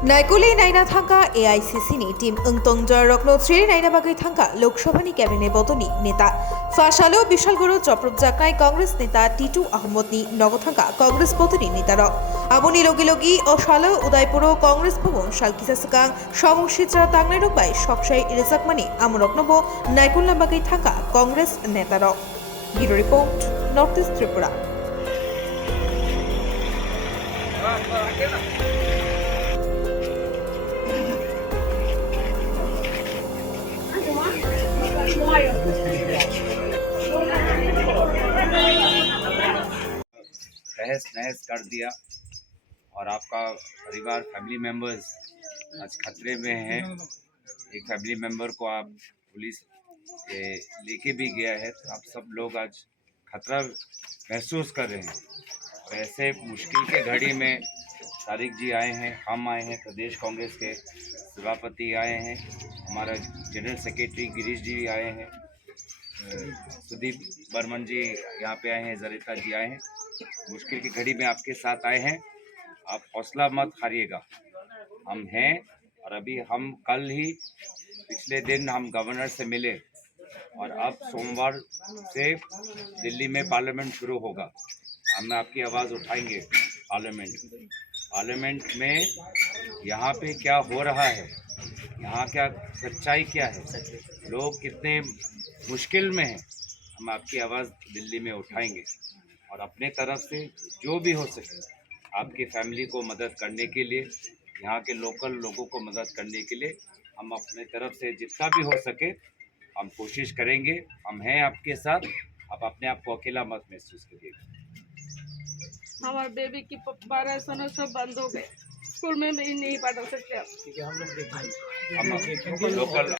नायकुली नायना थांका AICC team अंतंजर Ratnashree नायना बागै थांका लोकसभानि कैबिनेट बदनी नेता फाशालो विशालगढ़ चप्रबजाकनाय कांग्रेस नेता टीटू आहमदनी नगथांका कांग्रेस बदनी नेतार आबुनि लगी लगी अशालो उदयपुर कांग्रेस भवन शालकिसा सिगां समस्या तांनाय रबाय सकसाई रेजाकमानि आमरकनबो नायकुलना बागै थांका कांग्रेस नेतार bureau report north east Tripura. तहस नहस कर दिया और आपका परिवार फैमिली मेंबर्स आज खतरे में हैं। एक फैमिली मेंबर को आप पुलिस लेके भी गया है, तो आप सब लोग आज खतरा महसूस कर रहे हैं। और ऐसे मुश्किल के घड़ी में तारिक जी आए हैं, हम आए हैं, प्रदेश कांग्रेस के सभापति आए हैं, हमारा जनरल सेक्रेटरी गिरीश जी आए हैं, सुदीप बर्मन जी यहाँ पे आए हैं, जरिता जी आए हैं। मुश्किल की घड़ी में आपके साथ आए हैं। आप हौसला मत हारिएगा, हम हैं। और अभी हम कल ही पिछले दिन हम गवर्नर से मिले और अब सोमवार से दिल्ली में पार्लियामेंट शुरू होगा। हम आपकी आवाज़ उठाएंगे पार्लियामेंट में यहाँ पे क्या हो रहा है, यहाँ क्या सच्चाई क्या है, लोग कितने मुश्किल में हैं। हम आपकी आवाज़ दिल्ली में उठाएंगे और अपने तरफ से जो भी हो सके आपकी फैमिली को मदद करने के लिए, यहाँ के लोकल लोगों को मदद करने के लिए हम अपने तरफ से जितना भी हो सके हम कोशिश करेंगे। हम हैं आपके साथ, आप अपने आप को अकेला मत महसूस करिएगा। हमारे बेबी की ऑपरेशन सब बंद हो गए, स्कूल में भी नहीं पढ़ा सकते। हम लोकल